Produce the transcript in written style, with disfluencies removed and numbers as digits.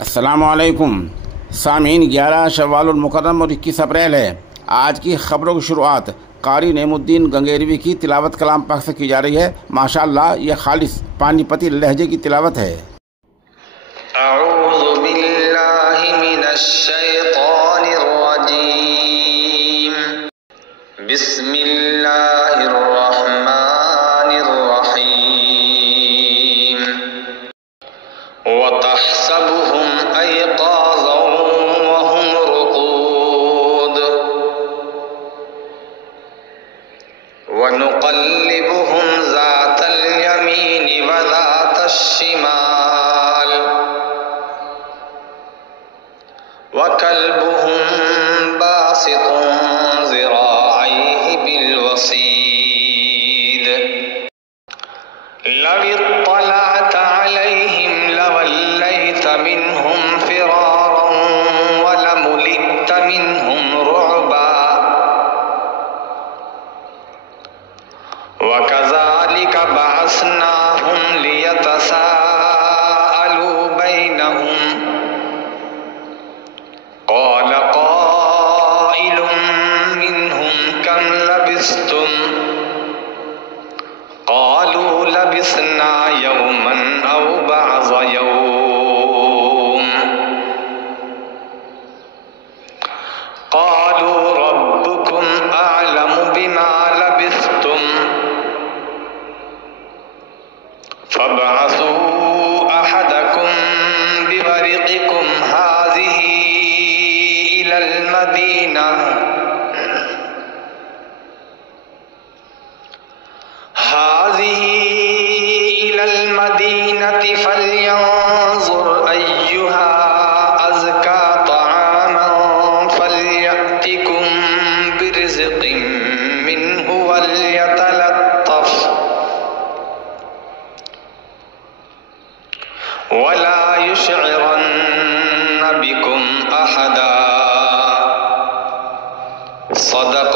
السلام علیکم سامعین، 11 شوال المکرم اور 21 اپریل ہے۔ آج کی خبروں کی شروعات قاری نعیم الدین گنگیروی کی تلاوت کلام پاک سے کی جا رہی ہے۔ ماشاءاللہ یہ خالص پانی پتی لہجے کی تلاوت ہے۔ اعوذ باللہ من الشیطان الرجیم، بسم اللہ الرحمن الرحیم، وَتَحْسَبُهُمْ أَيْقَاظًا وَهُمْ رُقُودٌ وَنُقَلِّبُهُمْ ذَاتَ الْيَمِينِ وَذَاتَ الشِّمَالِ وَكَلْبُهُمْ بَاسِطٌ ذِرَاعَيْهِ بِالْوَصِيدِ لَوِ اطَّلَعْتَ عَلَيْهِمْ لَوَلَّيْتَ مِنْهُمْ فِرَارًا وَلَمُلِئْتَ مِنْهُمْ رُعْبًا وَكَذَلِكَ بَعَثْنَاهُمْ لِيَتَسَاءَلُوا بَيْنَهُمْ قَالَ قَائِلٌ مِّنْهُمْ كَمْ لَبِثْتُمْ قَالُوا لَبِثْنَا يَوْمًا أَوْ بَعْضَ يَوْمٍ قَالُوا رَبُّكُمْ أَعْلَمُ بِمَا لَبِثْتُمْ فَابْعَثُوا أَحَدَكُمْ بِوَرِقِكُمْ هَٰذِهِ إِلَى الْمَدِينَةِ فَلْيَنظُرْ أَيُّهَا أَزْكَىٰ طَعَامًا فَلْيَأْتِكُم بِرِزْقٍ مِّنْهُ وَلْيَتَلَطَّفْ وَلَا يُشْعِرَنَّ بِكُمْ أَحَدًا۔ صدق